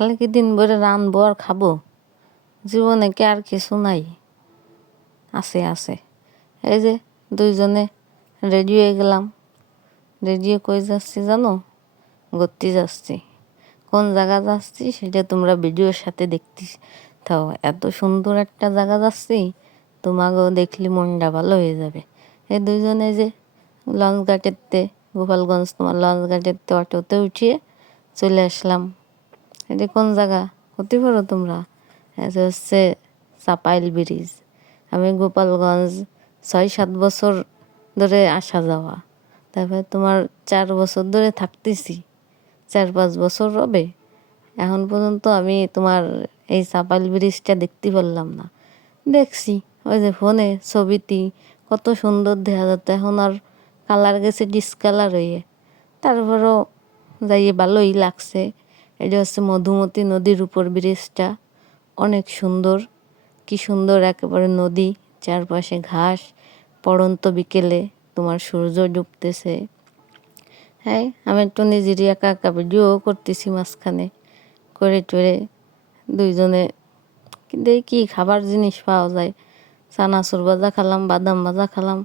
খালি কি দিন ভরে রানবো আর খাবো? জীবনে কি আর কিছু নাই? আছে। এই যে দুইজনে রেডি হয়ে গেলাম। রেডি হয়ে কই যাচ্ছি জানো? ঘুরতে যাচ্ছি। কোন জায়গা যাচ্ছি সেটা তোমরা ভিডিওর সাথে দেখতে থাও। এত সুন্দর একটা জায়গা যাচ্ছি, তোমাকেও দেখলে মনটা ভালো হয়ে যাবে। এই দুইজনে যে লঞ্চ ঘাটেরতে গোপালগঞ্জ তোমার লঞ্চ ঘাটেরতে অটোতে উঠিয়ে চলে আসলাম। এটা কোন জায়গা হতে পারো তোমরা? এটা হচ্ছে চাপাইল ব্রিজ। আমি গোপালগঞ্জ 6-7 বছর ধরে আসা যাওয়া, তারপরে তোমার 4 বছর ধরে থাকতেছি, 4-5 বছর হবে। এখন পর্যন্ত আমি তোমার এই চাপাইল ব্রিজটা দেখতে পারলাম না। দেখছি ওই যে ফোনে ছবিতে কত সুন্দর দেখা যেত, এখন আর কালার গেছে ডিসকালার হয়ে। তারপরও যাইয়ে ভালোই লাগছে। এটা হচ্ছে মধুমতি নদীর উপর ব্রিজটা, অনেক সুন্দর। কি সুন্দর একেবারে নদী, চারপাশে ঘাস, পড়ন্ত বিকেলে তোমার সূর্য ডুবতেছে। হ্যাঁ, আমি একটু নিজেরই একা একা ভিডিও করতেছি মাঝখানে করে টরে। দুইজনে দেখি কি খাবার জিনিস পাওয়া যায়। চানাচুর ভাজা খালাম, বাদাম ভাজা খালাম,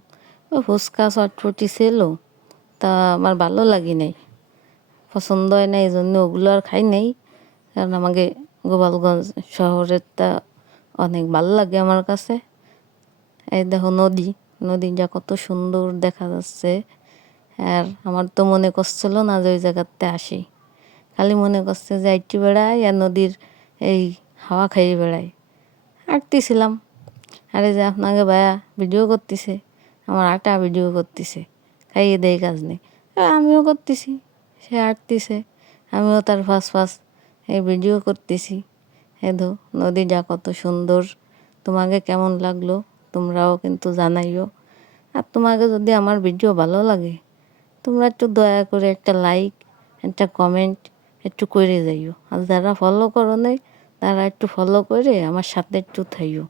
ও ফুচকা চটফটি ছিল, তা আমার ভালো লাগি নাই, পছন্দ হয় না, এই জন্য ওগুলো আর খাই নাই। কারণ আমাকে গোপালগঞ্জ শহরের তা অনেক ভালো লাগে আমার কাছে। এই দেখো নদীটা কত সুন্দর দেখা যাচ্ছে। আর আমার তো মনে করছিল না যে ওই জায়গাতে আসি, খালি মনে করছে যে আইটি বেড়াই আর নদীর এই হাওয়া খাইয়ে বেড়াই। হাঁটতেছিলাম, আরে যে আপনাকে ভাইয়া ভিডিও করতেছে, আমার আটা ভিডিও করতেছে, খাইয়ে দেয় কাজ নেই। আমিও করতেছি, সে হাঁটতেছে, আমিও তার ফাঁস এই ভিডিও করতেছি। ধো নদীটা কত সুন্দর। তোমাকে কেমন লাগলো তোমরাও কিন্তু জানাইও। আর তোমাকে যদি আমার ভিডিও ভালো লাগে, তোমরা একটু দয়া করে একটা লাইক, একটা কমেন্ট একটু করে যাইও। আর যারা ফলো করো নাই তারা একটু ফলো করে আমার সাথে একটু থাইও।